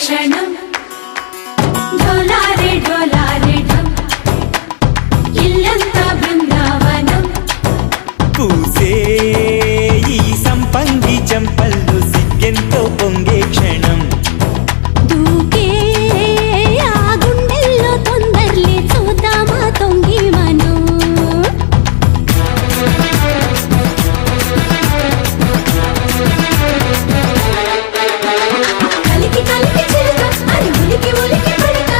క్షణం ఢోలారే ఢోలారే ఢం ఇల్లంతా బృందావనం పూసే ఈ సంపంగి చెంపల్లో సిగ్గెంతో పొంగే క్షణం దూకే ఆ గుండెల్లో తొందరలే చూద్దామా తొంగి మనం కలికి కలికి చిలుక అది ఉలికి ఉలికి పడక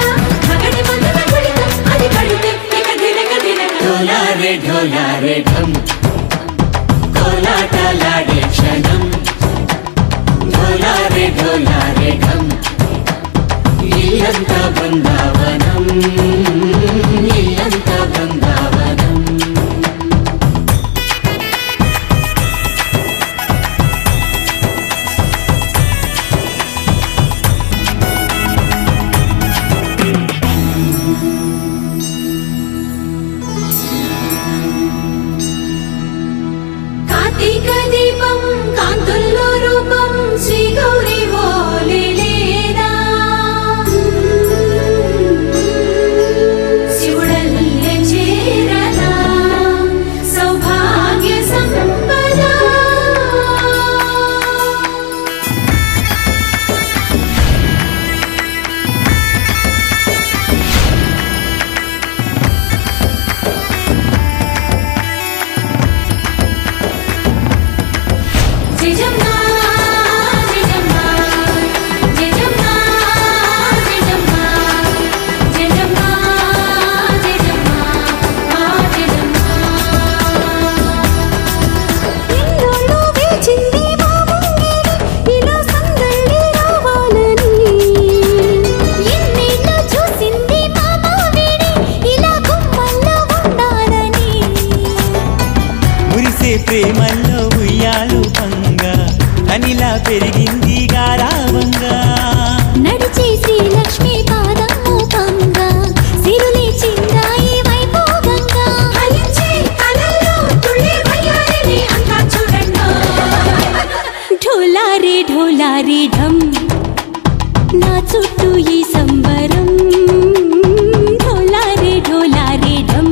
మగడి మదన గుళిక అది పడితే ఇక దినక దినక ఢోలారే ఢోలారే ఢం కోలాటలాడే క్షణం ఢోలారే ఢోలారే ఢం ఇల్లంతా బృందావనం ఇల్లంతా బృందావనం కార్తీక దీపం కాంతుల్లో రూపం శ్రీ గౌరీ ఓలే లేదా శివుడల్లే చేరదా సౌభాగ్య సంపద జయజమ్మా జయజమ్మా జయజమ్మా జయజమ్మా జయజమ్మా జయజమ్మా జయజమ్మా ఎన్నోళ్ళు వేచింది మా ముంగిడి ఇలా సందడి రావాలని ఎన్నేళ్ళు చూసింది మా మావిడి ఇలా గుమ్మల్లో ఉండాలని మురిసే ప్రేమల్లో ఉయ్యాలు పంగా అనిలా పెరిగింది గారావంగా నడిచే శ్రీలక్ష్మి పాదం మోపంగా సిరులే చిందాయి వైభోగంగా ఫలించే కలల్లో తుళ్ళే వయ్యారిని అంతా చూడండి ఢోలారే ఢోలారే ఢం నా చుట్టూ ఈ సంబరం ఢోలారే ఢోలారే ఢం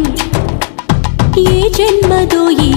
ఏ జన్మదో ఈ